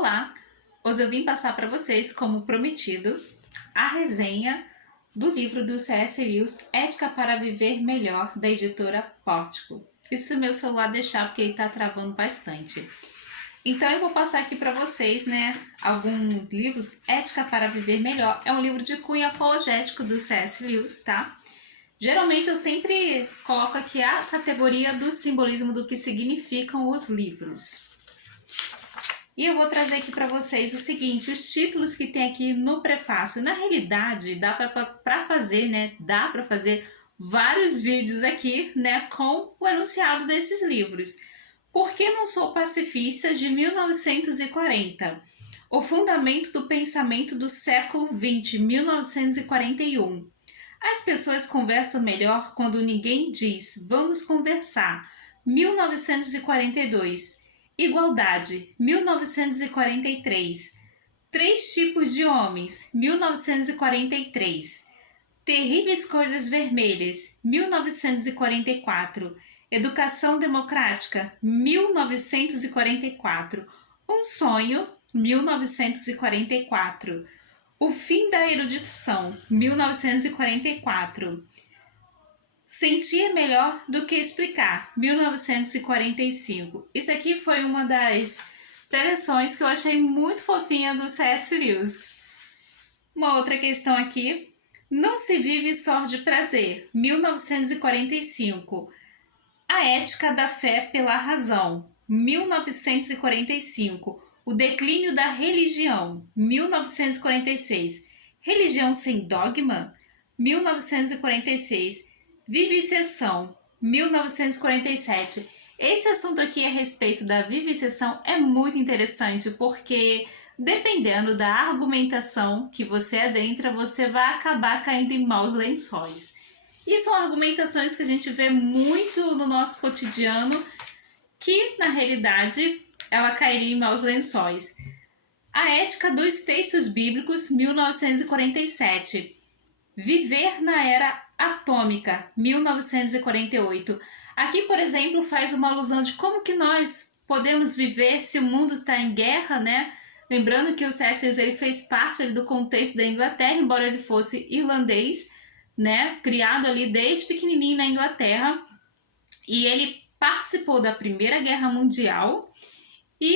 Olá! Hoje eu vim passar para vocês, como prometido, a resenha do livro do C.S. Lewis, Ética para Viver Melhor, da editora Pórtico. Isso se o meu celular deixar, porque ele está travando bastante. Então eu vou passar aqui para vocês, alguns livros. Ética para Viver Melhor é um livro de cunho apologético do C.S. Lewis, tá? Geralmente eu sempre coloco aqui a categoria do simbolismo do que significam os livros. E eu vou trazer aqui para vocês o seguinte, os títulos que tem aqui no prefácio. Na realidade, dá para fazer vários vídeos aqui, com o enunciado desses livros. Por que não sou pacifista, de 1940? O fundamento do pensamento do século XX, 1941. As pessoas conversam melhor quando ninguém diz, vamos conversar, 1942. Igualdade, 1943. Três tipos de homens, 1943. Terríveis coisas vermelhas, 1944. Educação democrática, 1944. Um sonho, 1944. O fim da erudição, 1944. Sentir é melhor do que explicar, 1945. Isso aqui foi uma das preleções que eu achei muito fofinha do C.S. Lewis. Uma outra questão aqui. Não se vive só de prazer, 1945. A ética da fé pela razão, 1945. O declínio da religião, 1946. Religião sem dogma, 1946. Vivisseção, 1947. Esse assunto aqui a respeito da vivisseção é muito interessante, porque dependendo da argumentação que você adentra, você vai acabar caindo em maus lençóis. E são argumentações que a gente vê muito no nosso cotidiano, que na realidade ela cairia em maus lençóis. A ética dos textos bíblicos, 1947. Viver na era atômica, 1948. Aqui, por exemplo, faz uma alusão de como que nós podemos viver se o mundo está em guerra, Lembrando que o C.S. Lewis ele fez parte do contexto da Inglaterra, embora ele fosse irlandês, Criado ali desde pequenininho na Inglaterra. E ele participou da Primeira Guerra Mundial e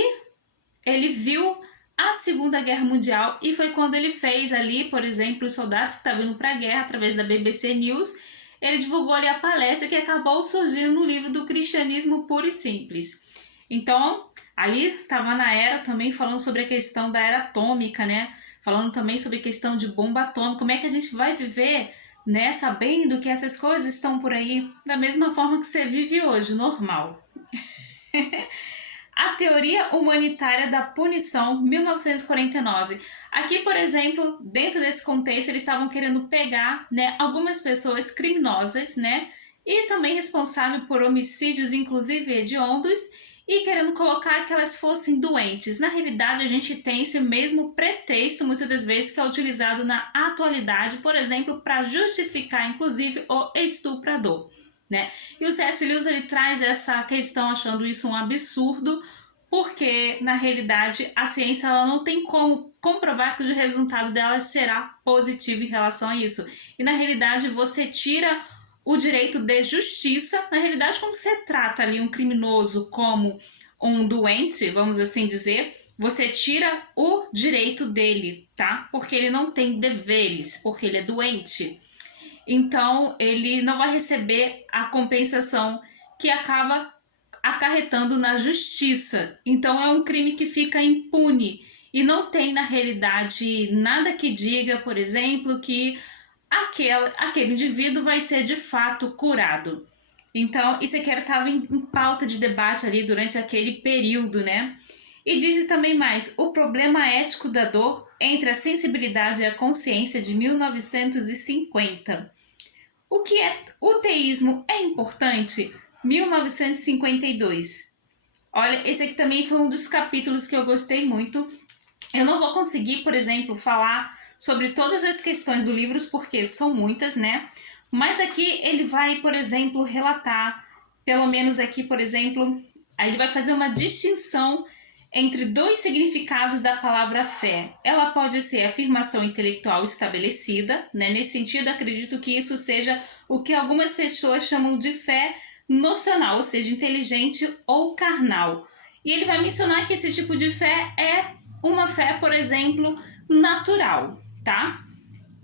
ele viu a Segunda Guerra Mundial, e foi quando ele fez ali, por exemplo, os soldados que estavam indo para a guerra, através da BBC News, ele divulgou ali a palestra que acabou surgindo no livro do Cristianismo Puro e Simples. Então, ali estava na era também falando sobre a questão da era atômica, Falando também sobre a questão de bomba atômica, como é que a gente vai viver, sabendo que essas coisas estão por aí, da mesma forma que você vive hoje, normal. A teoria humanitária da punição, 1949. Aqui, por exemplo, dentro desse contexto, eles estavam querendo pegar, algumas pessoas criminosas, e também responsáveis por homicídios, inclusive hediondos, e querendo colocar que elas fossem doentes. Na realidade, a gente tem esse mesmo pretexto, muitas das vezes, que é utilizado na atualidade, por exemplo, para justificar, inclusive, o estuprador. E o C.S. Lewis ele traz essa questão achando isso um absurdo, porque na realidade a ciência ela não tem como comprovar que o resultado dela será positivo em relação a isso. E na realidade você tira o direito de justiça. Na realidade, quando você trata ali um criminoso como um doente, vamos assim dizer, você tira o direito dele, tá? Porque ele não tem deveres, porque ele é doente. Então, ele não vai receber a compensação que acaba acarretando na justiça. Então, é um crime que fica impune. E não tem, na realidade, nada que diga, por exemplo, que aquele indivíduo vai ser, de fato, curado. Então, isso aqui estava em pauta de debate ali durante aquele período, E diz também mais, o problema ético da dor entre a sensibilidade e a consciência, de 1950. O que o teísmo é importante? 1952. Olha, esse aqui também foi um dos capítulos que eu gostei muito. Eu não vou conseguir, por exemplo, falar sobre todas as questões do livro, porque são muitas, Mas aqui ele vai, por exemplo, relatar, pelo menos aqui, por exemplo, aí ele vai fazer uma distinção entre dois significados da palavra fé. Ela pode ser afirmação intelectual estabelecida, né? Nesse sentido, acredito que isso seja o que algumas pessoas chamam de fé nocional, ou seja, inteligente ou carnal. E ele vai mencionar que esse tipo de fé é uma fé, por exemplo, natural, tá?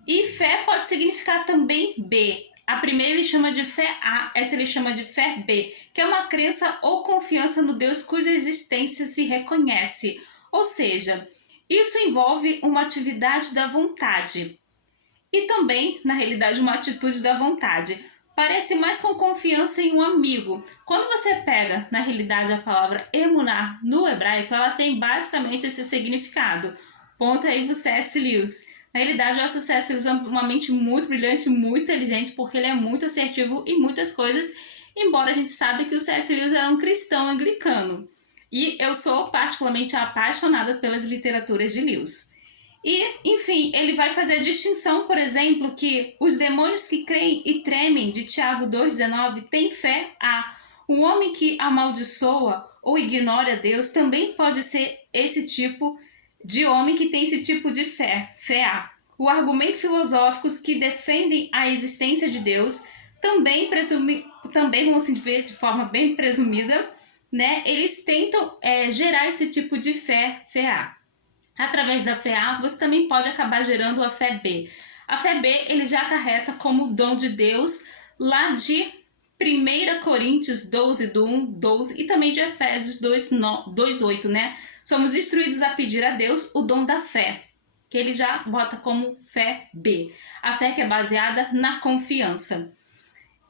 E fé pode significar também B. A primeira ele chama de fé A, essa ele chama de fé B, que é uma crença ou confiança no Deus cuja existência se reconhece. Ou seja, isso envolve uma atividade da vontade e também, na realidade, uma atitude da vontade. Parece mais com confiança em um amigo. Quando você pega, na realidade, a palavra emunar no hebraico, ela tem basicamente esse significado. Ponto aí pro C.S. Lewis. Na realidade, eu acho o C.S. Lewis uma mente muito brilhante, muito inteligente, porque ele é muito assertivo em muitas coisas, embora a gente saiba que o C.S. Lewis era um cristão anglicano. E eu sou particularmente apaixonada pelas literaturas de Lewis. E, enfim, ele vai fazer a distinção, por exemplo, que os demônios que creem e tremem, de Tiago 2,19, têm fé a. O homem que amaldiçoa ou ignora Deus também pode ser esse tipo de homem que tem esse tipo de fé, fé a. O argumento filosóficos que defendem a existência de Deus também vamos assim ver de forma bem presumida, né? Eles tentam gerar esse tipo de fé a. Através da fé A, você também pode acabar gerando a fé B. A fé B, ele já acarreta como dom de Deus lá de 1 Coríntios 12, do 1, 12 e também de Efésios 2, 8, né? Somos instruídos a pedir a Deus o dom da fé, que ele já bota como fé B. A fé que é baseada na confiança.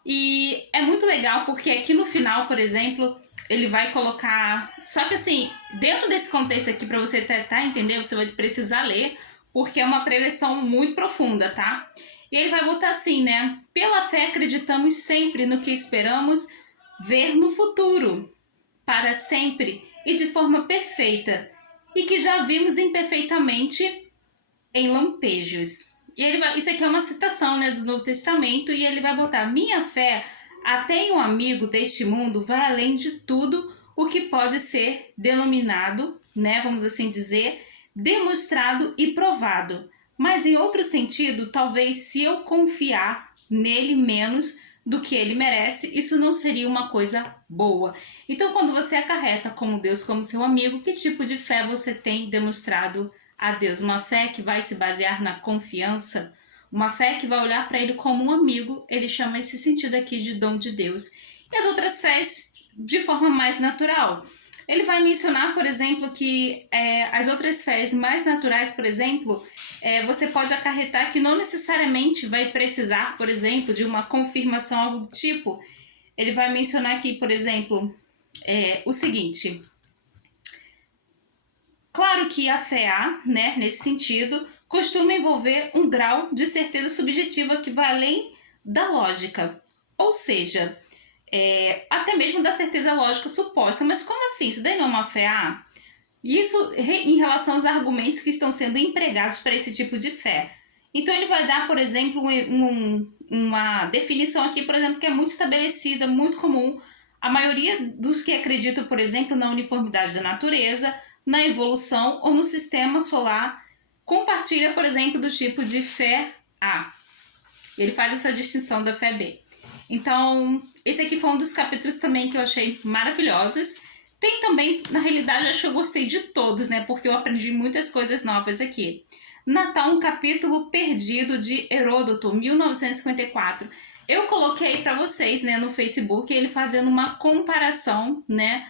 E é muito legal porque aqui no final, por exemplo, ele vai colocar... Só que assim, dentro desse contexto aqui, para você tentar entender, você vai precisar ler, porque é uma preleção muito profunda, tá? E ele vai botar assim, né? Pela fé acreditamos sempre no que esperamos ver no futuro, para sempre e de forma perfeita, e que já vimos imperfeitamente em lampejos. E ele vai, isso aqui é uma citação, né, do Novo Testamento, e ele vai botar: minha fé até em um amigo deste mundo vai além de tudo o que pode ser denominado, né, vamos assim dizer, demonstrado e provado. Mas em outro sentido, talvez se eu confiar nele menos do que ele merece, isso não seria uma coisa boa. Então, quando você acarreta como Deus como seu amigo, que tipo de fé você tem demonstrado a Deus? Uma fé que vai se basear na confiança, uma fé que vai olhar para ele como um amigo. Ele chama esse sentido aqui de dom de Deus. E as outras fés de forma mais natural. Ele vai mencionar, por exemplo, que as outras fés mais naturais, por exemplo, você pode acarretar que não necessariamente vai precisar, por exemplo, de uma confirmação, algo do tipo. Ele vai mencionar aqui, por exemplo, o seguinte: claro que a fé A, né, nesse sentido, costuma envolver um grau de certeza subjetiva que vai além da lógica, ou seja, até mesmo da certeza lógica suposta. Mas como assim? Isso daí não é uma fé A? Isso em relação aos argumentos que estão sendo empregados para esse tipo de fé. Então ele vai dar, por exemplo, uma definição aqui, por exemplo, que é muito estabelecida, muito comum. A maioria dos que acreditam, por exemplo, na uniformidade da natureza, na evolução ou no sistema solar, compartilha, por exemplo, do tipo de fé A. Ele faz essa distinção da fé B. Então, esse aqui foi um dos capítulos também que eu achei maravilhosos. Tem também, na realidade, eu acho que eu gostei de todos, né? Porque eu aprendi muitas coisas novas aqui. Natal, um capítulo perdido de Heródoto, 1954. Eu coloquei para vocês, né, no Facebook, ele fazendo uma comparação, né,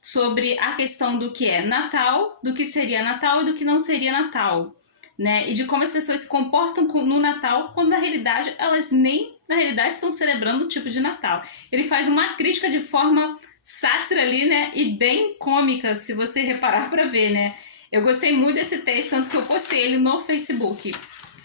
sobre a questão do que é Natal, do que seria Natal e do que não seria Natal, né? E de como as pessoas se comportam no Natal, quando na realidade elas nem, na realidade, estão celebrando o tipo de Natal. Ele faz uma crítica de forma sátira ali, né? E bem cômica, se você reparar para ver, né? Eu gostei muito desse texto, tanto que eu postei ele no Facebook.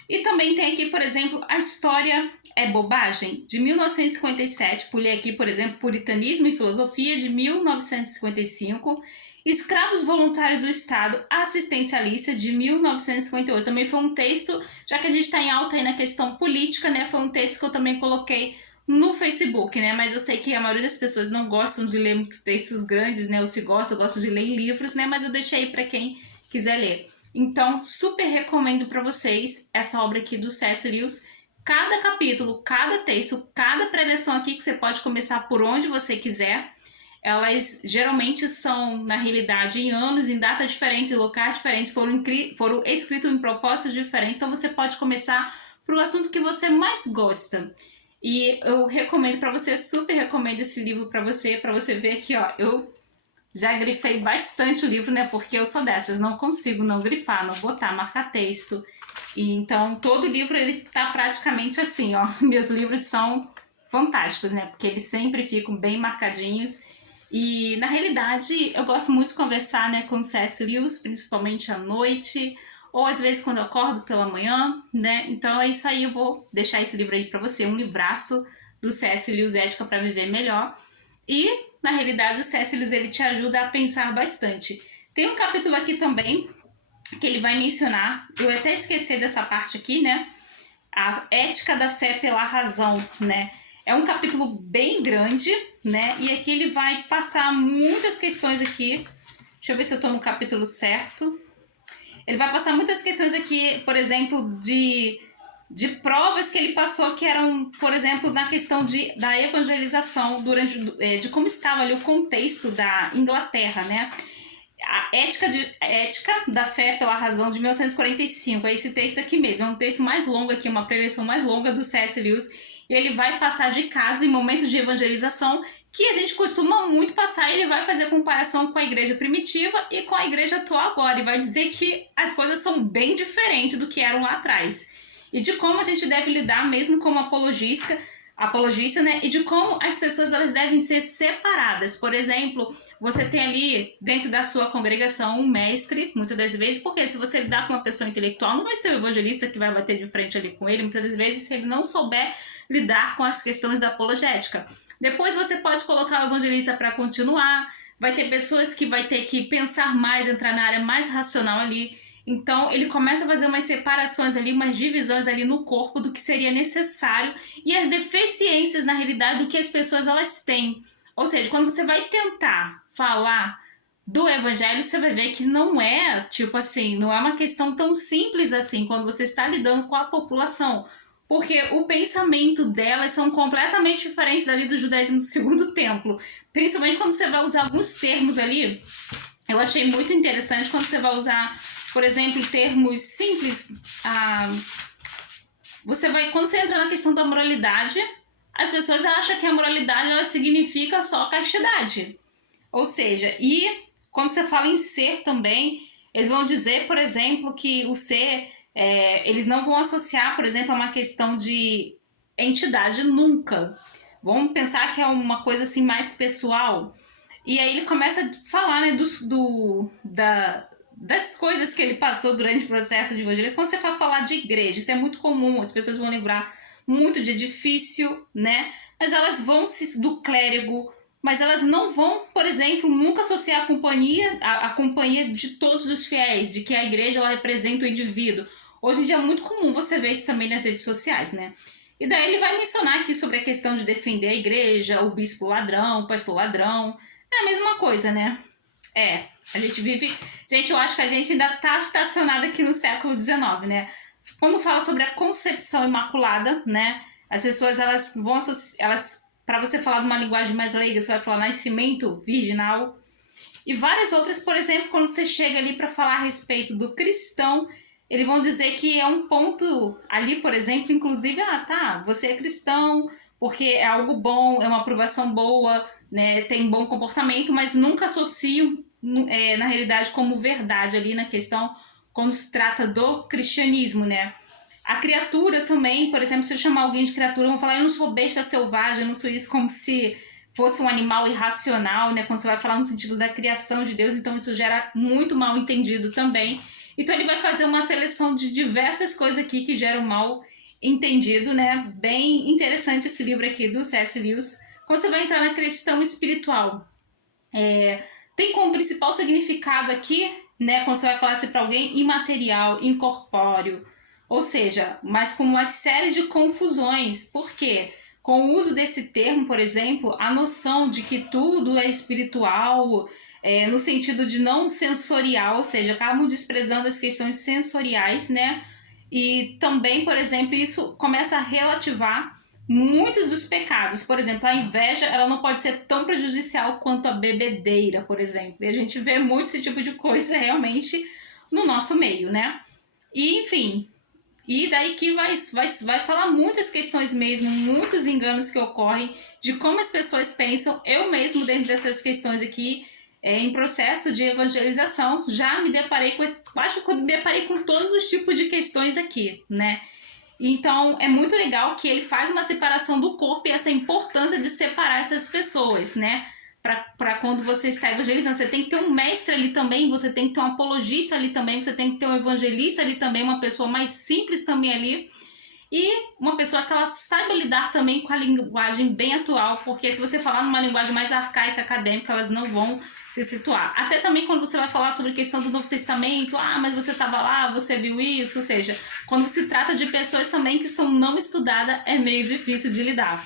E também tem aqui, por exemplo, A História é Bobagem, de 1957. Pulei aqui, por exemplo, Puritanismo e Filosofia, de 1955. Escravos Voluntários do Estado Assistencialista, de 1958. Também foi um texto, já que a gente está em alta aí na questão política, né? Foi um texto que eu também coloquei no Facebook, né? Mas eu sei que a maioria das pessoas não gostam de ler muitos textos grandes, né? Ou se gostam de ler em livros, né? Mas eu deixei aí para quem quiser ler. Então, super recomendo para vocês essa obra aqui do C.S. Lewis. Cada capítulo, cada texto, cada preleção aqui que você pode começar por onde você quiser. Elas geralmente são, na realidade, em anos, em datas diferentes, em locais diferentes, foram escritos em propósitos diferentes. Então, você pode começar por o assunto que você mais gosta. E eu recomendo para você, super recomendo esse livro para você ver que, ó, eu já grifei bastante o livro, né? Porque eu sou dessas, não consigo não grifar, não botar, marcar texto. E então, todo livro, ele tá praticamente assim, ó. Meus livros são fantásticos, né? Porque eles sempre ficam bem marcadinhos. E, na realidade, eu gosto muito de conversar, né, com o C.S. Lewis, principalmente à noite, ou às vezes quando eu acordo pela manhã, né? Então é isso aí, eu vou deixar esse livro aí para você, um livraço do C.S. Lewis, Ética para Viver Melhor. E, na realidade, o C.S. Lewis, ele te ajuda a pensar bastante. Tem um capítulo aqui também que ele vai mencionar, eu até esqueci dessa parte aqui, né? A ética da fé pela razão, né? É um capítulo bem grande, né? E aqui ele vai passar muitas questões aqui. Deixa eu ver se eu tô no capítulo certo. Ele vai passar muitas questões aqui, por exemplo, de provas que ele passou que eram, por exemplo, na questão da evangelização, de como estava ali o contexto da Inglaterra, né? A ética da fé pela razão de 1945, é esse texto aqui mesmo, é um texto mais longo aqui, uma preleção mais longa do C.S. Lewis, e ele vai passar de caso em momentos de evangelização que a gente costuma muito passar, e ele vai fazer comparação com a igreja primitiva e com a igreja atual agora, e vai dizer que as coisas são bem diferentes do que eram lá atrás, e de como a gente deve lidar mesmo como apologista, né? E de como as pessoas elas devem ser separadas. Por exemplo, você tem ali dentro da sua congregação um mestre, muitas das vezes, porque se você lidar com uma pessoa intelectual, não vai ser o evangelista que vai bater de frente ali com ele, muitas das vezes, se ele não souber lidar com as questões da apologética. Depois você pode colocar o evangelista para continuar, vai ter pessoas que vai ter que pensar mais, entrar na área mais racional ali. Então, ele começa a fazer umas separações ali, umas divisões ali no corpo do que seria necessário e as deficiências, na realidade, do que as pessoas elas têm. Ou seja, quando você vai tentar falar do evangelho, você vai ver que não é, tipo assim, não é uma questão tão simples assim quando você está lidando com a população. Porque o pensamento delas são completamente diferentes dali do judaísmo do Segundo Templo. Principalmente quando você vai usar alguns termos ali. Eu achei muito interessante quando você vai usar, por exemplo, termos simples. Quando você entra na questão da moralidade, as pessoas acham que a moralidade ela significa só castidade. Ou seja, e quando você fala em ser também, eles vão dizer, por exemplo, que o ser, eles não vão associar, por exemplo, a uma questão de entidade nunca. Vamos pensar que é uma coisa assim mais pessoal. E aí ele começa a falar, né, das coisas que ele passou durante o processo de evangelismo. Quando você for falar de igreja, isso é muito comum, as pessoas vão lembrar muito de edifício, né? Mas elas vão do clérigo, mas elas não vão, por exemplo, nunca associar a companhia de todos os fiéis, de que a igreja ela representa o indivíduo. Hoje em dia é muito comum você ver isso também nas redes sociais, né? E daí ele vai mencionar aqui sobre a questão de defender a igreja, o bispo ladrão, o pastor ladrão. É a mesma coisa, né? A gente vive... Gente, eu acho que a gente ainda tá estacionado aqui no século XIX, né? Quando fala sobre a concepção imaculada, né? As pessoas, elas vão associar... Para você falar de uma linguagem mais leiga, você vai falar nascimento virginal. E várias outras, por exemplo, quando você chega ali para falar a respeito do cristão, eles vão dizer que é um ponto ali, por exemplo, inclusive, você é cristão porque é algo bom, é uma aprovação boa, né, tem bom comportamento, mas nunca associo, na realidade, como verdade ali na questão quando se trata do cristianismo, né? A criatura também, por exemplo, se eu chamar alguém de criatura, vão falar, eu não sou besta selvagem, eu não sou isso, como se fosse um animal irracional, né? Quando você vai falar no sentido da criação de Deus, então isso gera muito mal entendido também. Então ele vai fazer uma seleção de diversas coisas aqui que geram mal entendido, né? Bem interessante esse livro aqui do C.S. Lewis. Quando você vai entrar na questão espiritual, tem como principal significado aqui, né? Quando você vai falar assim para alguém, imaterial, incorpóreo, ou seja, mas com uma série de confusões. Por quê? com o uso desse termo, por exemplo, a noção de que tudo é espiritual, no sentido de não sensorial, ou seja, acabam desprezando as questões sensoriais, né? E também, por exemplo, isso começa a relativar muitos dos pecados. Por exemplo, a inveja, ela não pode ser tão prejudicial quanto a bebedeira, por exemplo. E a gente vê muito esse tipo de coisa realmente no nosso meio, né? E, enfim, e daí que vai falar muitas questões mesmo, muitos enganos que ocorrem, de como as pessoas pensam. Eu mesmo, dentro dessas questões aqui, em processo de evangelização, já me deparei com, acho que eu me deparei com todos os tipos de questões aqui, né? Então, é muito legal que ele faz uma separação do corpo e essa importância de separar essas pessoas, né? Para quando você está evangelizando. Você tem que ter um mestre ali também, você tem que ter um apologista ali também, você tem que ter um evangelista ali também, uma pessoa mais simples também ali. E uma pessoa que ela saiba lidar também com a linguagem bem atual, porque se você falar numa linguagem mais arcaica, acadêmica, elas não vão se situar. Até também quando você vai falar sobre a questão do Novo Testamento, mas você estava lá, você viu isso, ou seja, quando se trata de pessoas também que são não estudadas, é meio difícil de lidar.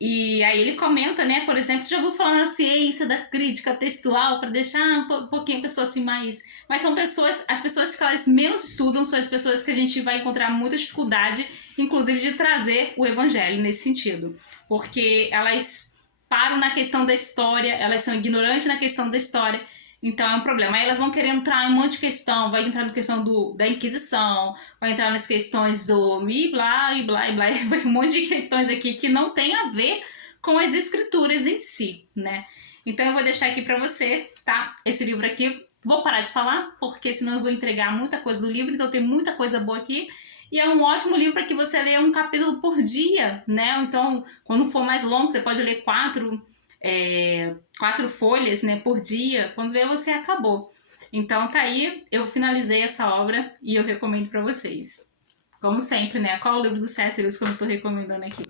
E aí ele comenta, né, por exemplo, você já ouviu falar na ciência da crítica textual, para deixar um pouquinho a pessoa assim mais... Mas são pessoas, as pessoas que elas menos estudam são as pessoas que a gente vai encontrar muita dificuldade, inclusive de trazer o evangelho nesse sentido. Porque elas param na questão da história, elas são ignorantes na questão da história, então é um problema. Aí elas vão querer entrar em um monte de questão, vai entrar na questão da Inquisição, vai entrar nas questões do e blá, e blá, e blá, vai um monte de questões aqui que não tem a ver com as escrituras em si, né? Então eu vou deixar aqui para você, tá? Esse livro aqui, vou parar de falar, porque senão eu vou entregar muita coisa do livro, então tem muita coisa boa aqui. E é um ótimo livro para que você leia um capítulo por dia, né? Então, quando for mais longo, você pode ler 4 folhas, né, por dia. Quando vê, você acabou. Então tá aí, eu finalizei essa obra e eu recomendo para vocês. Como sempre, né? Qual o livro do C.S. Lewis que eu tô recomendando aqui?